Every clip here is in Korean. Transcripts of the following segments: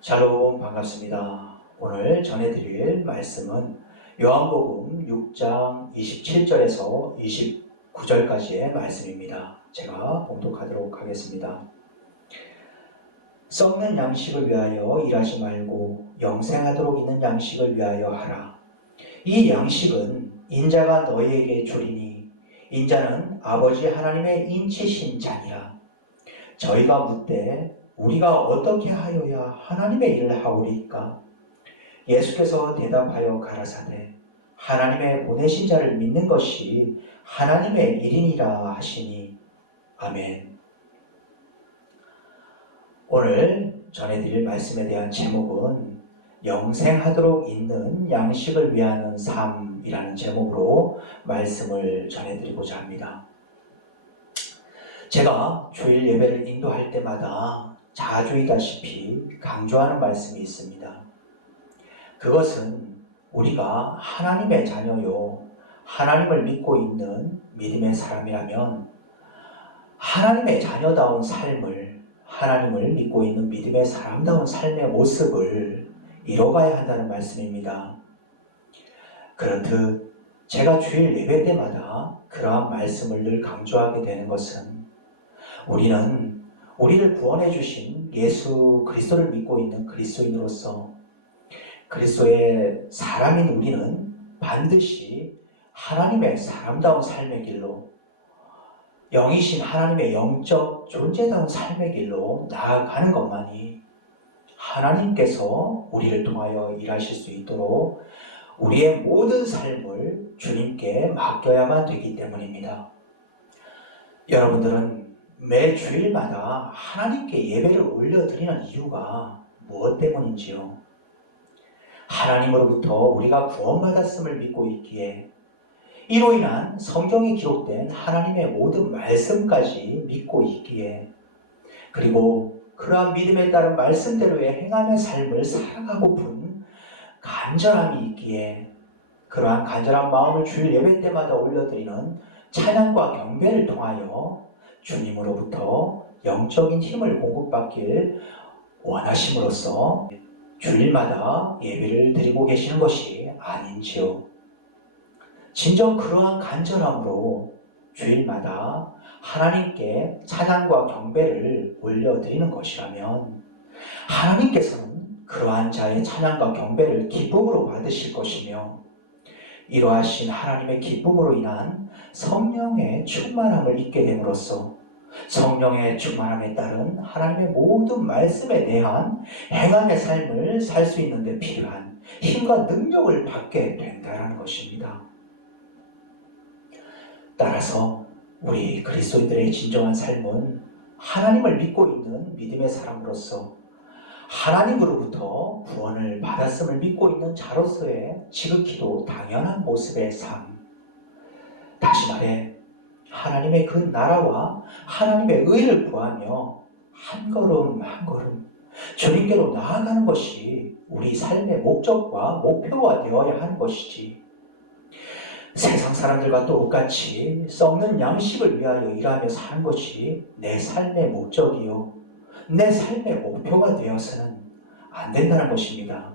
샬롬 반갑습니다. 오늘 전해드릴 말씀은 요한복음 6장 27절에서 29절까지의 말씀입니다. 제가 봉독하도록 하겠습니다. 썩는 양식을 위하여 일하지 말고 영생하도록 있는 양식을 위하여 하라. 이 양식은 인자가 너희에게 주리니 인자는 아버지 하나님의 인치신 자니라. 저희가 묻되 우리가 어떻게 하여야 하나님의 일을 하오리까? 예수께서 대답하여 가라사대 하나님의 보내신 자를 믿는 것이 하나님의 일이니라 하시니 아멘. 오늘 전해드릴 말씀에 대한 제목은 영생하도록 있는 양식을 위하는 삶이라는 제목으로 말씀을 전해드리고자 합니다. 제가 주일 예배를 인도할 때마다 자주이다시피 강조하는 말씀이 있습니다. 그것은 우리가 하나님의 자녀요, 하나님을 믿고 있는 믿음의 사람이라면 하나님의 자녀다운 삶을, 하나님을 믿고 있는 믿음의 사람다운 삶의 모습을 이뤄가야 한다는 말씀입니다. 그렇듯 제가 주일 예배 때마다 그러한 말씀을 늘 강조하게 되는 것은 우리는 우리를 구원해 주신 예수 그리스도를 믿고 있는 그리스도인으로서 그리스도의 사람인 우리는 반드시 하나님의 사람다운 삶의 길로, 영이신 하나님의 영적 존재다운 삶의 길로 나아가는 것만이 하나님께서 우리를 통하여 일하실 수 있도록 우리의 모든 삶을 주님께 맡겨야만 되기 때문입니다. 여러분들은 매 주일마다 하나님께 예배를 올려드리는 이유가 무엇 때문인지요? 하나님으로부터 우리가 구원받았음을 믿고 있기에 이로 인한 성경에 기록된 하나님의 모든 말씀까지 믿고 있기에 그리고 그러한 믿음에 따른 말씀대로의 행함의 삶을 살아가고픈 간절함이 있기에 그러한 간절한 마음을 주일 예배 때마다 올려드리는 찬양과 경배를 통하여 주님으로부터 영적인 힘을 공급받길 원하심으로써 주일마다 예배를 드리고 계시는 것이 아닌지요. 진정 그러한 간절함으로 주일마다 하나님께 찬양과 경배를 올려드리는 것이라면 하나님께서는 그러한 자의 찬양과 경배를 기쁨으로 받으실 것이며 이러하신 하나님의 기쁨으로 인한 성령의 충만함을 입게 됨으로써 성령의 충만함에 따른 하나님의 모든 말씀에 대한 행함의 삶을 살 수 있는 데 필요한 힘과 능력을 받게 된다는 것입니다. 따라서 우리 그리스도인들의 진정한 삶은 하나님을 믿고 있는 믿음의 사람으로서 하나님으로부터 구원을 받았음을 믿고 있는 자로서의 지극히도 당연한 모습의 삶. 다시 말해 하나님의 그 나라와 하나님의 의를 구하며 한 걸음 한 걸음 주님께로 나아가는 것이 우리 삶의 목적과 목표가 되어야 하는 것이지, 세상 사람들과 똑같이 썩는 양식을 위하여 일하며 사는 것이 내 삶의 목적이요 내 삶의 목표가 되어서는 안 된다는 것입니다.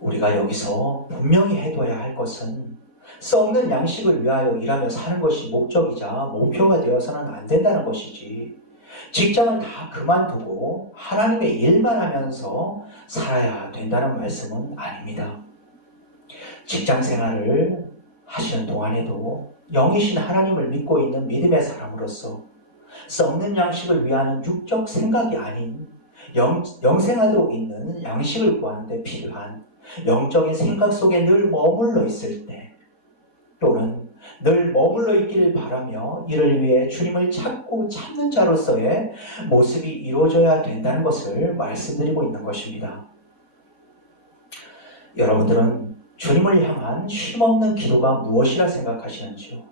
우리가 여기서 분명히 해둬야 할 것은 썩는 양식을 위하여 일하며 사는 것이 목적이자 목표가 되어서는 안 된다는 것이지, 직장을 다 그만두고 하나님의 일만 하면서 살아야 된다는 말씀은 아닙니다. 직장 생활을 하시는 동안에도 영이신 하나님을 믿고 있는 믿음의 사람으로서 썩는 양식을 위하는 육적 생각이 아닌 영생하도록 있는 양식을 구하는 데 필요한 영적인 생각 속에 늘 머물러 있을 때, 또는 늘 머물러 있기를 바라며 이를 위해 주님을 찾고 찾는 자로서의 모습이 이루어져야 된다는 것을 말씀드리고 있는 것입니다. 여러분들은 주님을 향한 쉼없는 기도가 무엇이라 생각하시는지요?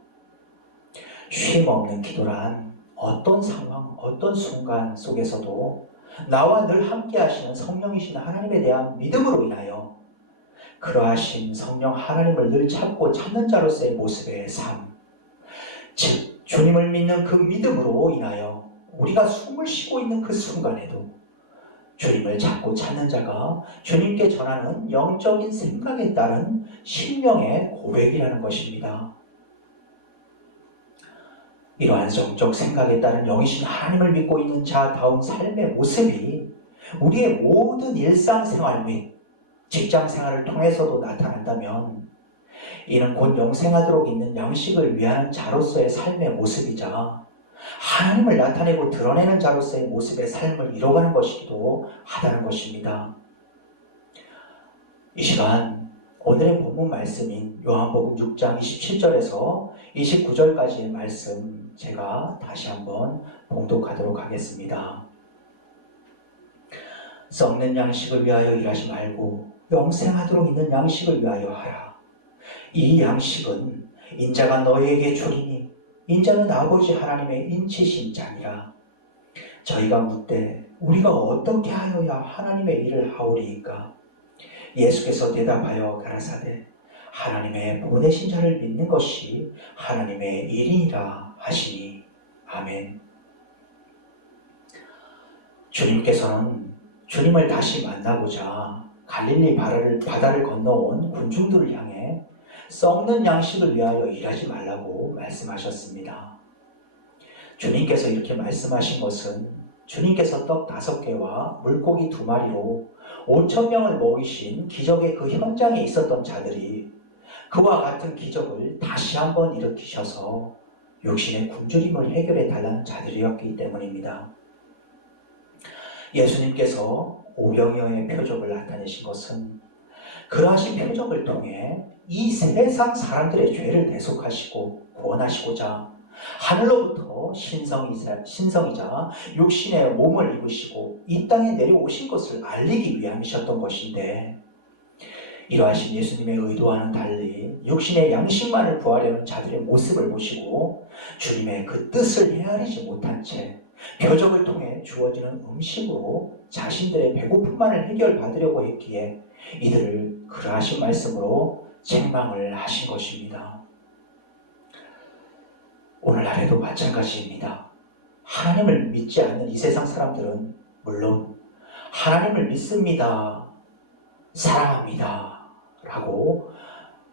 쉼없는 기도란 어떤 상황, 어떤 순간 속에서도 나와 늘 함께 하시는 성령이신 하나님에 대한 믿음으로 인하여 그러하신 성령 하나님을 늘 찾고 찾는 자로서의 모습의 삶, 즉 주님을 믿는 그 믿음으로 인하여 우리가 숨을 쉬고 있는 그 순간에도 주님을 찾고 찾는 자가 주님께 전하는 영적인 생각에 따른 심령의 고백이라는 것입니다. 이러한 영적 생각에 따른 영이신 하나님을 믿고 있는 자다운 삶의 모습이 우리의 모든 일상생활 및 직장생활을 통해서도 나타난다면 이는 곧 영생하도록 있는 양식을 위하는 자로서의 삶의 모습이자 하나님을 나타내고 드러내는 자로서의 모습의 삶을 이뤄가는 것이기도 하다는 것입니다. 이 시간 오늘의 본문 말씀인 요한복음 6장 27절에서 29절까지의 말씀 제가 다시 한번 봉독하도록 하겠습니다. 썩는 양식을 위하여 일하지 말고 영생하도록 있는 양식을 위하여 하라. 이 양식은 인자가 너희에게 주리니 인자는 아버지 하나님의 인치신 자니라. 저희가 묻되 우리가 어떻게 하여야 하나님의 일을 하오리이까? 예수께서 대답하여 가라사대 하나님의 보내신 자를 믿는 것이 하나님의 일이니라 하시니. 아멘. 주님께서는 주님을 다시 만나고자 갈릴리 바다를 건너온 군중들을 향해 썩는 양식을 위하여 일하지 말라고 말씀하셨습니다. 주님께서 이렇게 말씀하신 것은 주님께서 떡 5개와 물고기 2마리로 5,000명을 먹이신 기적의 그 현장에 있었던 자들이 그와 같은 기적을 다시 한번 일으키셔서 육신의 굶주림을 해결해 달라는 자들이었기 때문입니다. 예수님께서 오병이어의 표적을 나타내신 것은 그러하신 표적을 통해 이 세상 사람들의 죄를 대속하시고 구원하시고자 하늘로부터 신성이자 육신의 몸을 입으시고 이 땅에 내려오신 것을 알리기 위함이셨던 것인데, 이러하신 예수님의 의도와는 달리 육신의 양식만을 구하려는 자들의 모습을 보시고 주님의 그 뜻을 헤아리지 못한 채 표적을 통해 주어지는 음식으로 자신들의 배고픔만을 해결받으려고 했기에 이들을 그러하신 말씀으로 책망을 하신 것입니다. 오늘날에도 마찬가지입니다. 하나님을 믿지 않는 이 세상 사람들은 물론 하나님을 믿습니다, 사랑합니다 라고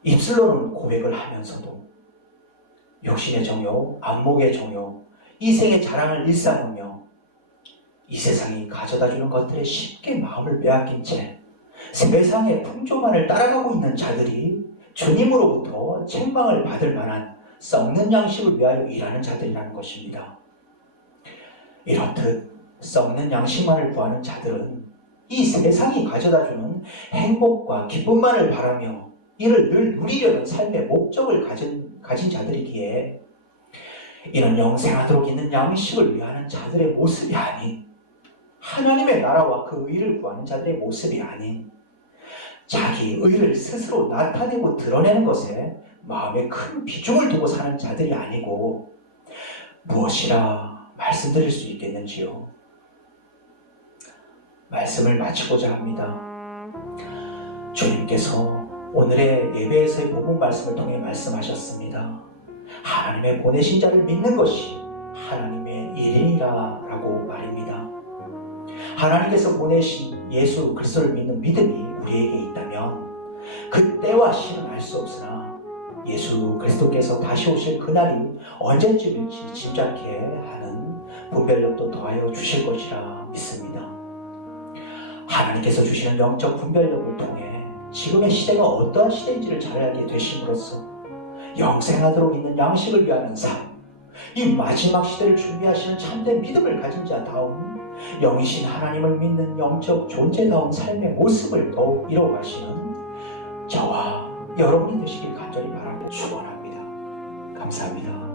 입술로는 고백을 하면서도 육신의 정욕, 안목의 정욕, 이생의 자랑을 일삼으며 이 세상이 가져다주는 것들에 쉽게 마음을 빼앗긴 채 세상의 풍조만을 따라가고 있는 자들이 주님으로부터 책망을 받을 만한 썩는 양식을 위하여 일하는 자들이라는 것입니다. 이렇듯 썩는 양식만을 구하는 자들은 이 세상이 가져다주는 행복과 기쁨만을 바라며 이를 늘 누리려는 삶의 목적을 가진 자들이기에 이는 영생하도록 있는 양식을 위하는 자들의 모습이 아닌, 하나님의 나라와 그 의를 구하는 자들의 모습이 아닌, 자기 의를 스스로 나타내고 드러내는 것에 마음에 큰 비중을 두고 사는 자들이 아니고 무엇이라 말씀드릴 수 있겠는지요? 말씀을 마치고자 합니다. 주님께서 오늘의 예배에서의 본문 말씀을 통해 말씀하셨습니다. 하나님의 보내신 자를 믿는 것이 하나님의 일이니라 라고 말입니다. 하나님께서 보내신 예수 그리스도를 믿는 믿음이 우리에게 있다면 그 때와 시는 알 수 없으나 예수 그리스도께서 다시 오실 그날이 언제쯤일지 짐작케 하는 분별력도 더하여 주실 것이라 믿습니다. 하나님께서 주시는 영적 분별력을 통해 지금의 시대가 어떠한 시대인지를 잘 알게 되심으로써 영생하도록 있는 양식을 위하는 삶, 이 마지막 시대를 준비하시는 참된 믿음을 가진 자다운 영이신 하나님을 믿는 영적 존재다운 삶의 모습을 더욱 이뤄가시는 저와 여러분이 되시길 간절히 바라며 축원합니다. 감사합니다.